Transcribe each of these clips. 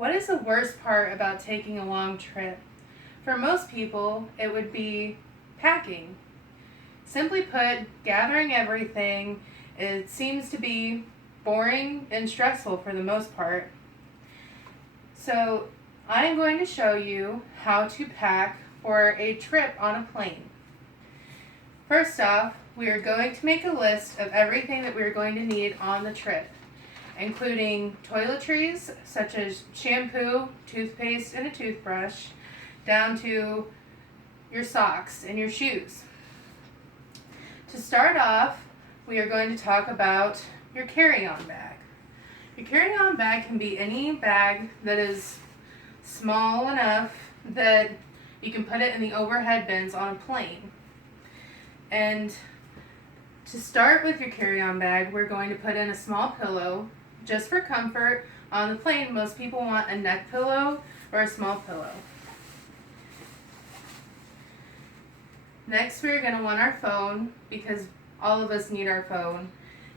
What is the worst part about taking a long trip? For most people, it would be packing. Simply put, gathering everything, it seems to be boring and stressful for the most part. So, I am going to show you how to pack for a trip on a plane. First off, we are going to make a list of everything that we are going to need on the trip, including toiletries such as shampoo, toothpaste, and a toothbrush, down to your socks and your shoes. To start off, we are going to talk about your carry-on bag. Your carry-on bag can be any bag that is small enough that you can put it in the overhead bins on a plane. And to start with your carry-on bag, we're going to put in a small pillow just for comfort. On the plane, most people want a neck pillow or a small pillow. Next, we're going to want our phone because all of us need our phone.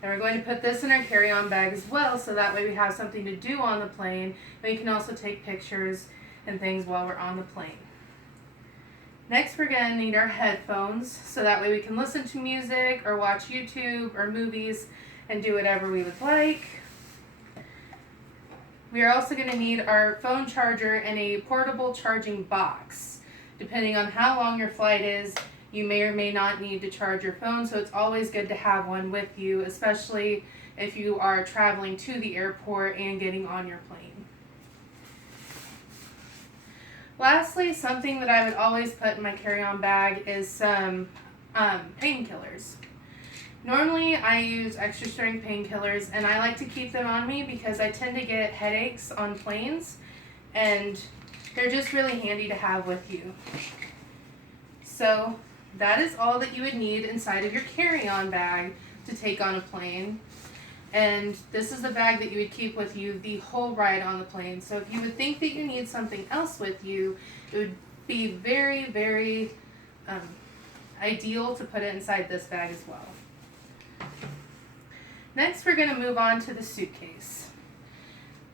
And we're going to put this in our carry-on bag as well, so that way we have something to do on the plane, and we can also take pictures and things while we're on the plane. Next, we're going to need our headphones, so that way we can listen to music or watch YouTube or movies and do whatever we would like. We are also going to need our phone charger and a portable charging box. Depending on how long your flight is, you may or may not need to charge your phone, so it's always good to have one with you, especially if you are traveling to the airport and getting on your plane. Lastly, something that I would always put in my carry-on bag is some painkillers. Normally, I use extra strength painkillers, and I like to keep them on me because I tend to get headaches on planes, and they're just really handy to have with you. So that is all that you would need inside of your carry-on bag to take on a plane. And this is the bag that you would keep with you the whole ride on the plane. So if you would think that you need something else with you, it would be very, very ideal to put it inside this bag as well. Next, we're going to move on to the suitcase.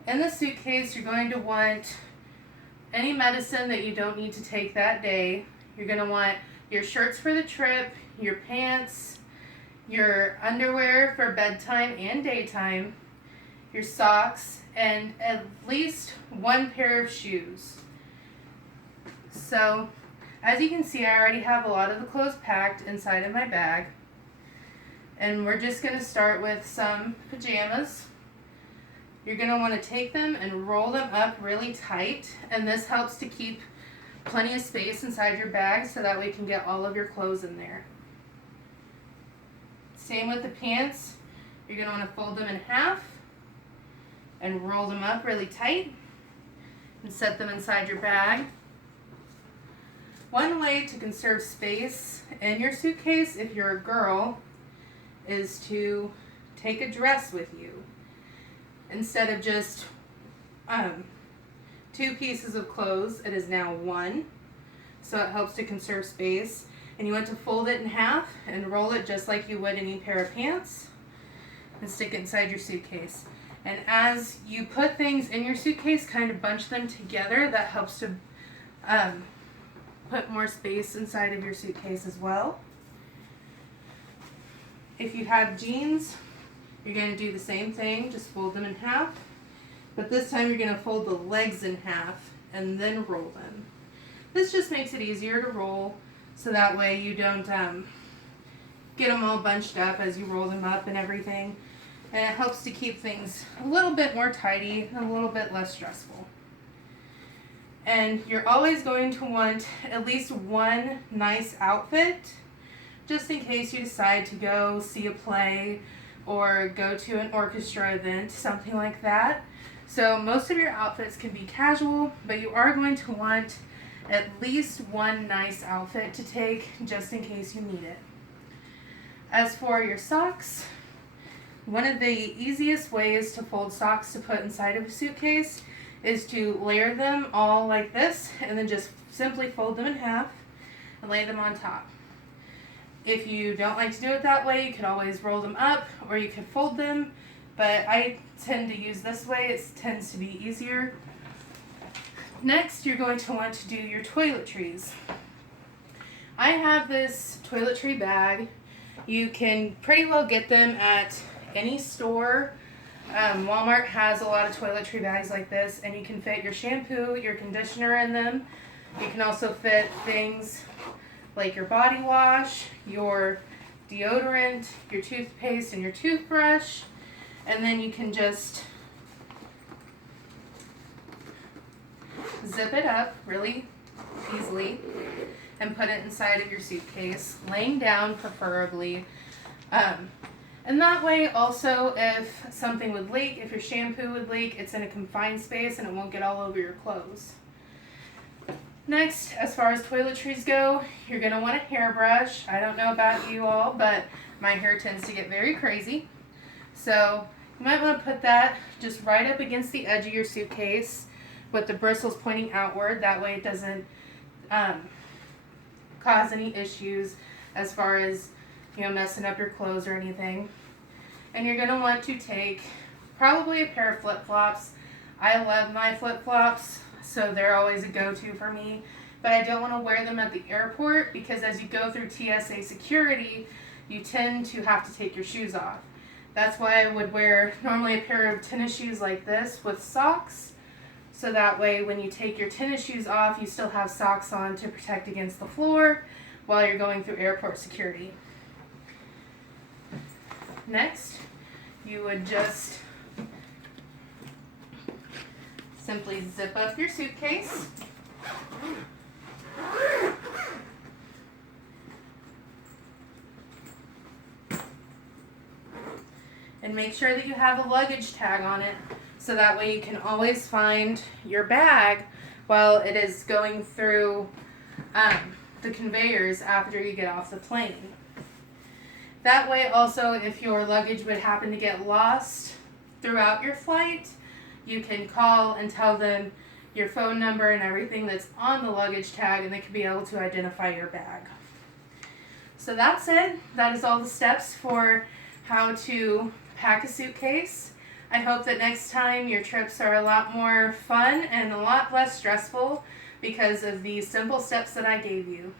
In the suitcase, you're going to want any medicine that you don't need to take that day. You're going to want your shirts for the trip, your pants, your underwear for bedtime and daytime, your socks, and at least one pair of shoes. So, as you can see, I already have a lot of the clothes packed inside of my bag. And we're just going to start with some pajamas. You're going to want to take them and roll them up really tight, and this helps to keep plenty of space inside your bag so that way you can get all of your clothes in there. Same with the pants. You're going to want to fold them in half and roll them up really tight and set them inside your bag. One way to conserve space in your suitcase if you're a girl is to take a dress with you. Instead of just two pieces of clothes, it is now one. So it helps to conserve space. And you want to fold it in half and roll it just like you would any pair of pants and stick it inside your suitcase. And as you put things in your suitcase, kind of bunch them together. That helps to put more space inside of your suitcase as well. If you have jeans, you're going to do the same thing, just fold them in half. But this time you're going to fold the legs in half and then roll them. This just makes it easier to roll, so that way you don't get them all bunched up as you roll them up and everything. And it helps to keep things a little bit more tidy and a little bit less stressful. And you're always going to want at least one nice outfit, just in case you decide to go see a play or go to an orchestra event, something like that. So most of your outfits can be casual, but you are going to want at least one nice outfit to take just in case you need it. As for your socks, one of the easiest ways to fold socks to put inside of a suitcase is to layer them all like this and then just simply fold them in half and lay them on top. If you don't like to do it that way, you could always roll them up or you could fold them, but I tend to use this way. It tends to be easier. Next, you're going to want to do your toiletries. I have this toiletry bag. You can pretty well get them at any store. Walmart has a lot of toiletry bags like this, and you can fit your shampoo, your conditioner in them. You can also fit things like your body wash, your deodorant, your toothpaste, and your toothbrush. And then you can just zip it up really easily and put it inside of your suitcase, laying down preferably. And that way also, if something would leak, if your shampoo would leak, it's in a confined space and it won't get all over your clothes. Next, as far as toiletries go, you're going to want a hairbrush. I don't know about you all, but my hair tends to get very crazy. So you might want to put that just right up against the edge of your suitcase with the bristles pointing outward. That way it doesn't cause any issues as far as, messing up your clothes or anything. And you're going to want to take probably a pair of flip-flops. I love my flip-flops, so they're always a go-to for me. But I don't want to wear them at the airport because as you go through TSA security, you tend to have to take your shoes off. That's why I would wear normally a pair of tennis shoes like this with socks. So that way when you take your tennis shoes off, you still have socks on to protect against the floor while you're going through airport security. Next, you would just simply zip up your suitcase. And make sure that you have a luggage tag on it so that way you can always find your bag while it is going through the conveyors after you get off the plane. That way also, if your luggage would happen to get lost throughout your flight, you can call and tell them your phone number and everything that's on the luggage tag, and they can be able to identify your bag. So that's it. That is all the steps for how to pack a suitcase. I hope that next time your trips are a lot more fun and a lot less stressful because of these simple steps that I gave you.